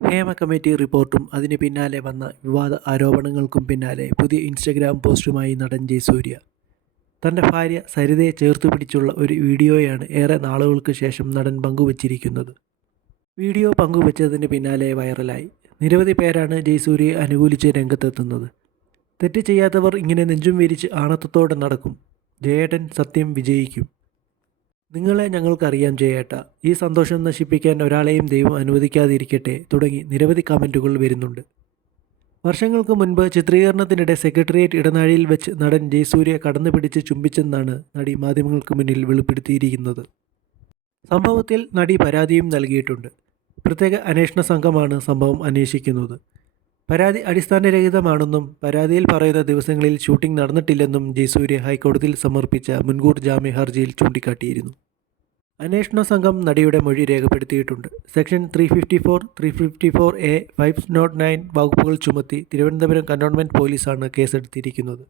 Hema committee റിപ്പോർട്ടും അതിന് പിന്നാലെ വന്ന വിവാദ ആരോപണങ്ങൾക്കും പിന്നാലെ പുതിയ ഇൻസ്റ്റഗ്രാം പോസ്റ്റുമായി നടൻ ജയസൂര്യ തന്റെ ഭാര്യ സരിതയെ ചേർത്ത് പിടിച്ചുള്ള ഒരു വീഡിയോയാണ് ഏറെ നാളുകൾക്ക് ശേഷം നടൻ പങ്കുവച്ചിരിക്കുന്നത്. വീഡിയോ പങ്കുവച്ചതിന് പിന്നാലെ വൈറലായി. നിരവധി പേരാണ് ജയസൂര്യയെ അനുകൂലിച്ച് രംഗത്തെത്തുന്നത്. തെറ്റ് ചെയ്യാത്തവർ ഇങ്ങനെ നെഞ്ചും വിരിച്ച് ആണത്തത്തോടെ നടക്കും. ജയേട്ടൻ സത്യം വിജയിക്കും. നിങ്ങളെ ഞങ്ങൾക്കറിയാം ജയേട്ട. ഈ സന്തോഷം നശിപ്പിക്കാൻ ഒരാളെയും ദൈവം അനുവദിക്കാതിരിക്കട്ടെ തുടങ്ങി നിരവധി കമന്റുകൾ വരുന്നുണ്ട്. വർഷങ്ങൾക്ക് മുൻപ് ചിത്രീകരണത്തിനിടെ സെക്രട്ടേറിയറ്റ് ഇടനാഴിയിൽ വെച്ച് നടൻ ജയസൂര്യ കടന്നു പിടിച്ച് ചുംബിച്ചെന്നാണ് നടി മാധ്യമങ്ങൾക്ക് മുന്നിൽ വെളിപ്പെടുത്തിയിരിക്കുന്നത്. സംഭവത്തിൽ നടി പരാതിയും നൽകിയിട്ടുണ്ട്. പ്രത്യേക അന്വേഷണ സംഘമാണ് സംഭവം അന്വേഷിക്കുന്നത്. പരാതി അടിസ്ഥാനരഹിതമാണെന്നും പരാതിയിൽ പറയുന്ന ദിവസങ്ങളിൽ ഷൂട്ടിംഗ് നടന്നിട്ടില്ലെന്നും ജയസൂര്യ ഹൈക്കോടതിയിൽ സമർപ്പിച്ച മുൻകൂർ ജാമ്യ ഹർജിയിൽ ചൂണ്ടിക്കാട്ടിയിരുന്നു. അന്വേഷണ സംഘം നടിയുടെ മൊഴി രേഖപ്പെടുത്തിയിട്ടുണ്ട്. Section three fifty four three fifty four A five nought nine വകുപ്പുകൾ ചുമത്തി തിരുവനന്തപുരം കന്റോൺമെന്റ് പോലീസാണ് കേസെടുത്തിരിക്കുന്നത്.